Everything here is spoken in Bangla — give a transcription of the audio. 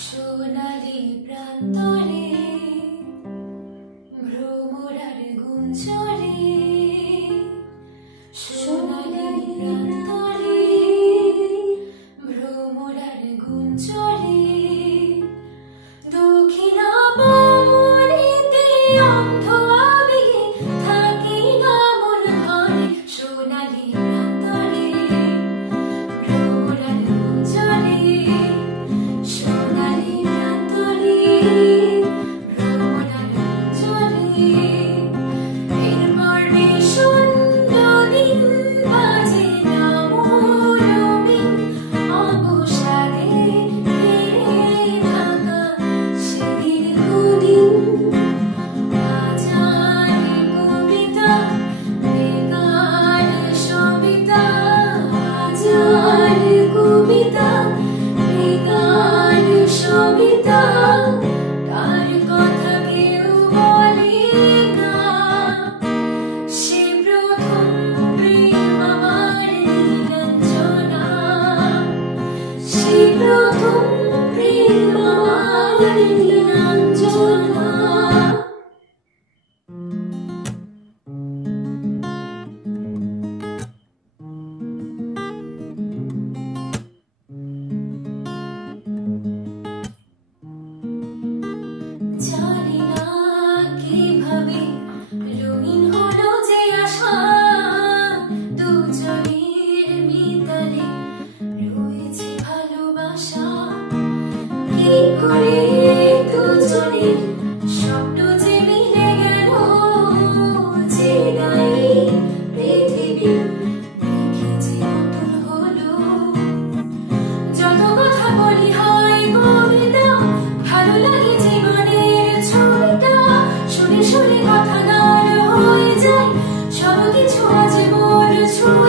সোনালি প্রান্তরে ভ্রমরার গুঞ্জরে, সোনালি প্রান্তরে ভ্রমরার গুঞ্জরে, দক্ষিণা বামুনিতে অন্ধ আমি থাকি না মন ঘরে। সোনালি প্রান্তরে ভ্রমরার গুঞ্জরে, সোনালি প্রান্তরে ভ্রমরার গুঞ্জরে, এরপর বিষণ্ণ দিন বাজে না মরুমিন অবসাদে ফিরে থাকা সেদিন দুদিন। হাজার কবিতা বেকার সবিতা, হাজার কবিতা বেকার সবিতা, তার কথা কেউ বলে না। সে প্রথম প্রেম আমার নীলাঞ্জনা, সে প্রথম প্রেম আমার নীলাঞ্জনা। জানি না কিভাবে রঙিন হলো যে আশা, দুজনের মিতালে রয়েছে ভালোবাসা। কি করে দুজনের স্বপ্ন যে মিলে গেল, যে নাই পৃথিবী দেখে যে নতুন হলো। যত কথা বলি হয় কবিতা, ভালো লাগে জীবনের ছবিটা, শুনে শুনে কথা গান হয়ে যায়, সব কিছু আজ মোর ছুঁয়ে